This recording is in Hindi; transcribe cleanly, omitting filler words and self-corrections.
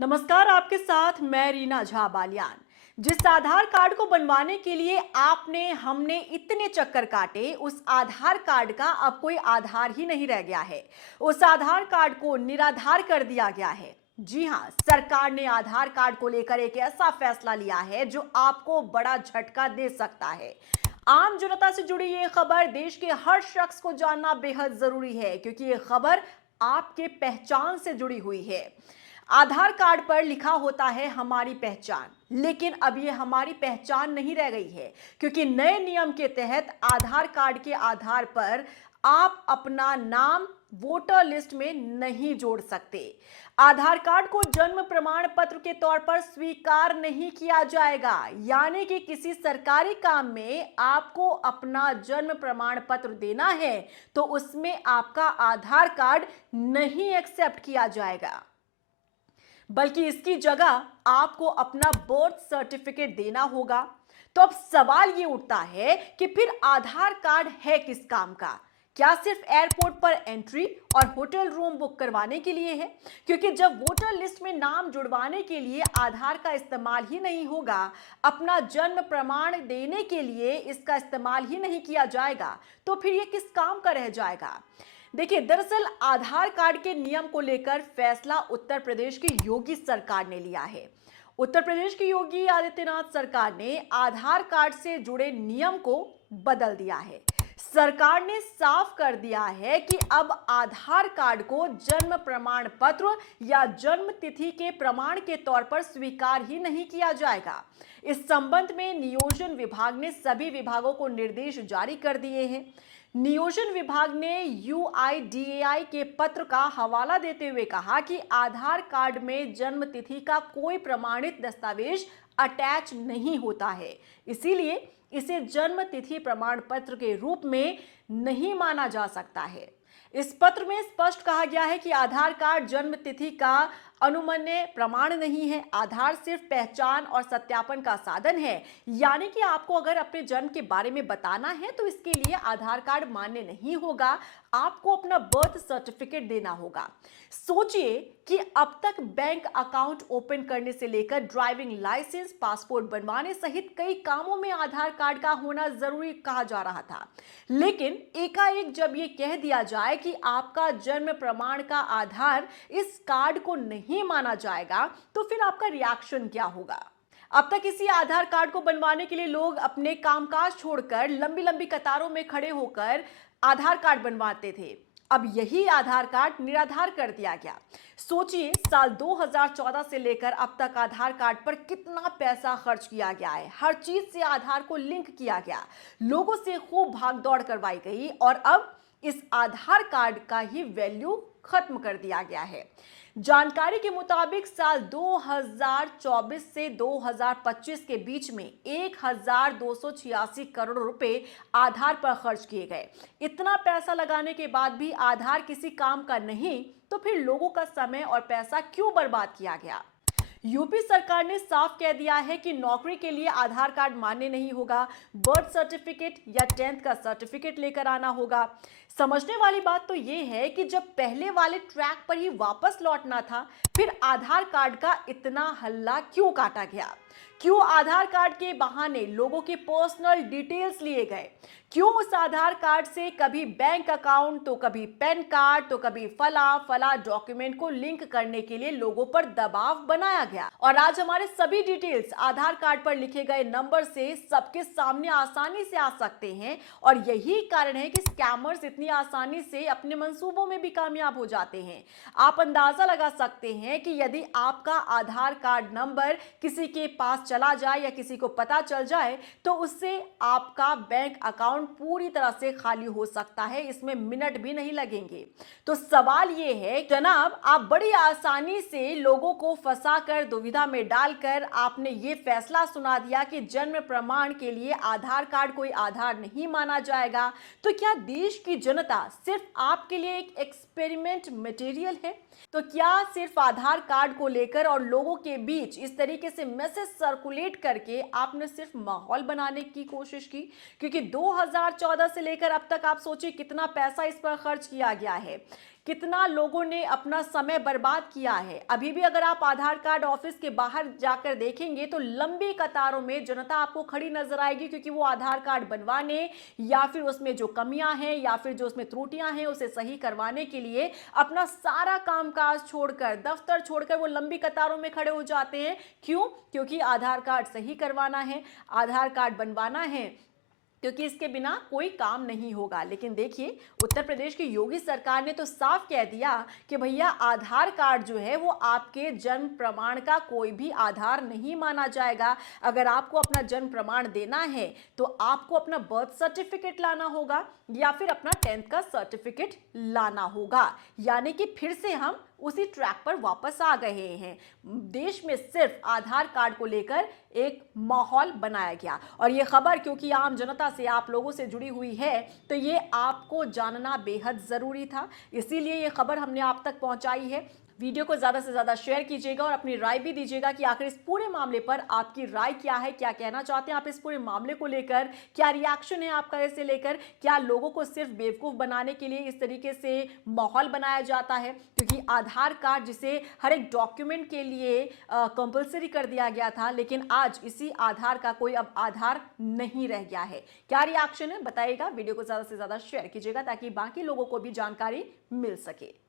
नमस्कार, आपके साथ मैं रीना झा बालियान। जिस आधार कार्ड को बनवाने के लिए आपने हमने इतने चक्कर काटे, उस आधार कार्ड का अब कोई आधार ही नहीं रह गया है। उस आधार कार्ड को निराधार कर दिया गया है। जी हां, सरकार ने आधार कार्ड को लेकर एक ऐसा फैसला लिया है जो आपको बड़ा झटका दे सकता है। आम जनता से जुड़ी ये खबर देश के हर शख्स को जानना बेहद जरूरी है, क्योंकि ये खबर आपके पहचान से जुड़ी हुई है। आधार कार्ड पर लिखा होता है हमारी पहचान, लेकिन अब ये हमारी पहचान नहीं रह गई है, क्योंकि नए नियम के तहत आधार कार्ड के आधार पर आप अपना नाम वोटर लिस्ट में नहीं जोड़ सकते। आधार कार्ड को जन्म प्रमाण पत्र के तौर पर स्वीकार नहीं किया जाएगा, यानी कि किसी सरकारी काम में आपको अपना जन्म प्रमाण पत्र देना है तो उसमें आपका आधार कार्ड नहीं एक्सेप्ट किया जाएगा, बल्कि इसकी जगह आपको अपना बर्थ सर्टिफिकेट देना होगा। तो अब सवाल ये उठता है कि फिर आधार कार्ड है किस काम का? क्या सिर्फ एयरपोर्ट पर एंट्री और होटल रूम बुक करवाने के लिए है? क्योंकि जब वोटर लिस्ट में नाम जुड़वाने के लिए आधार का इस्तेमाल ही नहीं होगा, अपना जन्म प्रमाण देने के लिए इसका इस्तेमाल ही नहीं किया जाएगा, तो फिर ये किस काम का रह जाएगा? देखिए, दरअसल आधार कार्ड के नियम को लेकर फैसला उत्तर प्रदेश की योगी सरकार ने लिया है। उत्तर प्रदेश की योगी आदित्यनाथ सरकार ने आधार कार्ड से जुड़े नियम को बदल दिया है। सरकार ने साफ कर दिया है कि अब आधार कार्ड को जन्म प्रमाण पत्र या जन्म तिथि के प्रमाण के तौर पर स्वीकार ही नहीं किया जाएगा। इस संबंध में नियोजन विभाग ने सभी विभागों को निर्देश जारी कर दिए हैं। नियोजन विभाग ने यूआईडीएआई के पत्र का हवाला देते हुए कहा कि आधार कार्ड में जन्म तिथि का कोई प्रमाणित दस्तावेज अटैच नहीं होता है, इसीलिए इसे जन्म तिथि प्रमाण पत्र के रूप में नहीं माना जा सकता है। इस पत्र में स्पष्ट कहा गया है कि आधार कार्ड जन्म तिथि का अनुमन्य प्रमाण नहीं है। आधार सिर्फ पहचान और सत्यापन का साधन है, यानी कि आपको अगर अपने जन्म के बारे में बताना है तो इसके लिए आधार कार्ड मान्य नहीं होगा, आपको अपना बर्थ सर्टिफिकेट देना होगा। सोचिए कि अब तक बैंक अकाउंट ओपन करने से लेकर ड्राइविंग लाइसेंस, पासपोर्ट बनवाने सहित कई कामों में आधार कार्ड का होना जरूरी कहा जा रहा था, लेकिन एकाएक जब ये कह दिया जाए कि आपका जन्म प्रमाण का आधार इस कार्ड को नहीं माना जाएगा, तो फिर आपका रिएक्शन क्या होगा? अब तक इसी आधार कार्ड को बनवाने के लिए लोग अपने कामकाज छोड़कर लंबी लंबी कतारों में खड़े होकर आधार कार्ड बनवाते थे। अब यही आधार कार्ड निराधार कर दिया गया। सोचिए, साल 2014 से लेकर अब तक आधार कार्ड पर कितना पैसा खर्च किया गया है। हर चीज से आधार को लिंक किया गया, लोगों से खूब भागदौड़ करवाई गई और अब इस आधार कार्ड का ही वैल्यू खत्म कर दिया गया है। जानकारी के मुताबिक साल 2024 से 2025 के बीच में 1286 करोड़ रुपए आधार पर खर्च किए गए। इतना पैसा लगाने के बाद भी आधार किसी काम का नहीं, तो फिर लोगों का समय और पैसा क्यों बर्बाद किया गया? यूपी सरकार ने साफ कह दिया है कि नौकरी के लिए आधार कार्ड मान्य नहीं होगा, बर्थ सर्टिफिकेट या 10th का सर्टिफिकेट लेकर आना होगा। समझने वाली बात तो यह है कि जब पहले वाले ट्रैक पर ही वापस लौटना था, फिर आधार कार्ड का इतना हल्ला क्यों काटा गया? क्यों आधार कार्ड के बहाने लोगों के पर्सनल डिटेल्स लिए गए? क्यों उस आधार कार्ड से कभी बैंक अकाउंट, तो कभी पैन कार्ड, तो कभी फला फला डॉक्यूमेंट को लिंक करने के लिए लोगों पर दबाव बनाया गया? और आज हमारे सभी डिटेल्स आधार कार्ड पर लिखे गए नंबर से सबके सामने आसानी से आ सकते हैं, और यही कारण है कि स्कैमर्स इतनी आसानी से अपने मंसूबों में भी कामयाब हो जाते हैं। आप अंदाजा लगा सकते हैं कि यदि आपका आधार कार्ड नंबर किसी के पास चला जाए या किसी को पता चल जाए, तो उससे आपका बैंक अकाउंट पूरी तरह से खाली हो सकता है। इसमें मिनट भी नहीं लगेंगे। तो सवाल यह है जनाब, आप बड़ी आसानी से लोगों को फंसाकर दुविधा में डालकर आपने ये फैसला सुना दिया कि जन्म प्रमाण के लिए आधार कार्ड कोई आधार नहीं माना जाएगा। तो क्या देश की जनता सिर्फ आपके लिए एक एक्सपेरिमेंट मटेरियल है? तो क्या सिर्फ आधार कार्ड को लेकर और लोगों के बीच इस तरीके से मैसेज सर्कुलेट करके आपने सिर्फ माहौल बनाने की कोशिश की? क्योंकि 2014 से लेकर अब तक आप सोचिए कितना पैसा इस पर खर्च किया गया है। कितना लोगों ने अपना समय बर्बाद किया है। अभी भी अगर आप आधार कार्ड ऑफिस के बाहर जाकर देखेंगे तो लंबी कतारों में जनता आपको खड़ी नजर आएगी, क्योंकि वो आधार कार्ड बनवाने या फिर उसमें जो कमियां हैं या फिर जो उसमें त्रुटियां हैं उसे सही करवाने के लिए अपना सारा कामकाज छोड़कर, दफ्तर छोड़कर वो लंबी कतारों में खड़े हो जाते हैं। क्यों? क्योंकि आधार कार्ड सही करवाना है, आधार कार्ड बनवाना है, क्योंकि इसके बिना कोई काम नहीं होगा। लेकिन देखिए, उत्तर प्रदेश की योगी सरकार ने तो साफ कह दिया कि भैया आधार कार्ड जो है वो आपके जन्म प्रमाण का कोई भी आधार नहीं माना जाएगा। अगर आपको अपना जन्म प्रमाण देना है तो आपको अपना बर्थ सर्टिफिकेट लाना होगा या फिर अपना 10th का सर्टिफिकेट लाना होगा। यानी कि फिर से हम उसी ट्रैक पर वापस आ गए हैं। देश में सिर्फ आधार कार्ड को लेकर एक माहौल बनाया गया, और ये खबर क्योंकि आम जनता से, आप लोगों से जुड़ी हुई है, तो ये आपको जानना बेहद जरूरी था, इसीलिए ये खबर हमने आप तक पहुंचाई है। वीडियो को ज्यादा से ज्यादा शेयर कीजिएगा और अपनी राय भी दीजिएगा कि आखिर इस पूरे मामले पर आपकी राय क्या है, क्या कहना चाहते हैं आप इस पूरे मामले को लेकर, क्या रिएक्शन है आपका इसे लेकर। क्या लोगों को सिर्फ बेवकूफ बनाने के लिए इस तरीके से माहौल बनाया जाता है? क्योंकि आधार कार्ड जिसे हर एक डॉक्यूमेंट के लिए कंपलसरी कर दिया गया था, लेकिन आज इसी आधार का कोई अब आधार नहीं रह गया है। क्या रिएक्शन है बताइएगा, वीडियो को ज्यादा से ज्यादा शेयर कीजिएगा ताकि बाकी लोगों को भी जानकारी मिल सके।